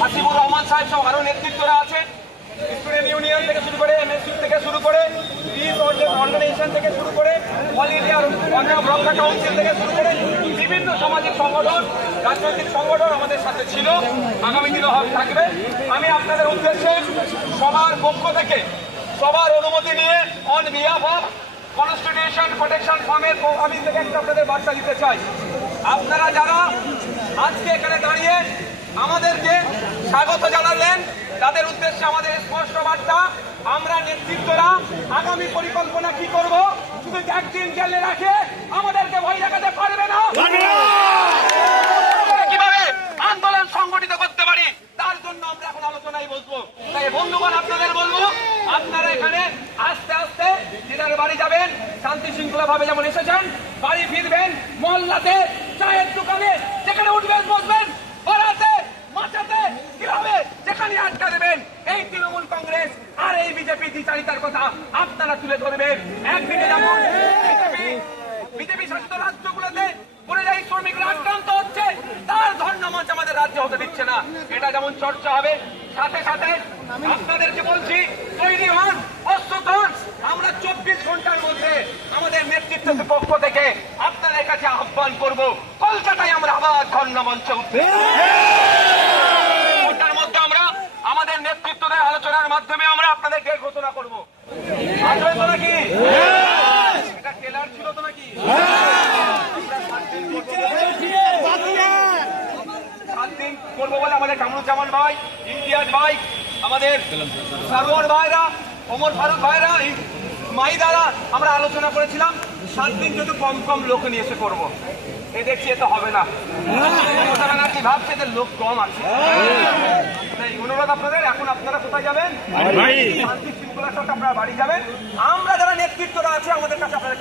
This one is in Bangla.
হাসিবুর রহমান সাহেব সহ আরও নেতৃত্বরা আছে। স্টুডেন্ট ইউনিয়ন থেকে শুরু করে এমএসইউ থেকে শুরু করে অর্গানাইজেশন থেকে শুরু করে অল ইন্ডিয়া কাউন্সিল থেকে শুরু করে বিভিন্ন সামাজিক সংগঠন, রাজনৈতিক সংগঠন আমাদের সাথে ছিল। আগামী দিনও হক থাকবে। আমি আপনাদের উদ্দেশ্যে সবার পক্ষ থেকে সবার অনুমতি নিয়ে on behalf of constitution protection ফার্মের আমি থেকে একটা আপনাদের বার্তা দিতে চাই। আপনারা যারা আজকে এখানে দাঁড়িয়ে আমাদেরকে স্বাগত জানালেন। তাদের উদ্দেশ্যে আমাদের স্পষ্ট বার্তা, আমরা নেতৃত্বরা আগামী পরিকল্পনা কি করব? শুধু একদিন জেলে রাখে? আমাদেরকে ভয় দেখাতে পারবে না? কীভাবে আন্দোলন সংগঠিত করতে পারি? তার জন্য আমরা এখন আলোচনায় বসবো। তাই বন্ধুগণ, আপনাদের বলব, আপনারা এখানে আস্তে আস্তে দিদার বাড়ি যাবেন, শান্তি শৃঙ্খলা ভাবে যেমন এসেছেন, বাড়ি ফিরবেন, মহল্লাতে চায়ের দোকানে যেখানে উঠবেন, বসবেন পাড়াতে দ্বিচারিতার কথা আপনারা তুলে ধরবেন একদিকে যেমন বিজেপি শাসিত রাজ্যগুলোতে পরিযায়ী শ্রমিকরা আক্রান্ত হচ্ছে। তার ধর্ণমঞ্চ আমাদের রাজ্যে হতে দিচ্ছে না। এটা যেমন চর্চা হবে, সাথে সাথে আপনাদেরকে বলছি, তৈরি হন প্রস্তুত হন। আমরা চব্বিশ ঘণ্টার মধ্যে আমাদের নেতৃত্বের পক্ষ থেকে আপনাদের কাছে আহ্বান করব, কলকাতায় আমরা আবার ধর্ণমঞ্চে উঠবে ঘণ্টার মধ্যে আমরা আমাদের নেতৃত্বদের আলোচনার মাধ্যমে আমরা আপনাদেরকে ঘোষণা করব? নাকি? করব বলে আমাদের কামরুজ্জামান ভাই, ইমতিয়াজ ভাই, আমাদের সারোয়ার ভাইরা, ওমর ফারুক ভাইরা, এই মাইদারা আমরা আলোচনা করেছিলাম। সাত দিন যদি কম কম লোক নিয়ে এসে করব। এ দেখছি এতে হবে না। কি ভাবছে? যে লোক কম আছে। অনুরোধ আপনাদের এখন আপনারা কোথায় যাবেন? শান্তি শৃঙ্খলার সাথে আপনারা বাড়ি যাবেন। আমরা যারা নেতৃত্বরা আছে আমাদের কাছে আপনাদের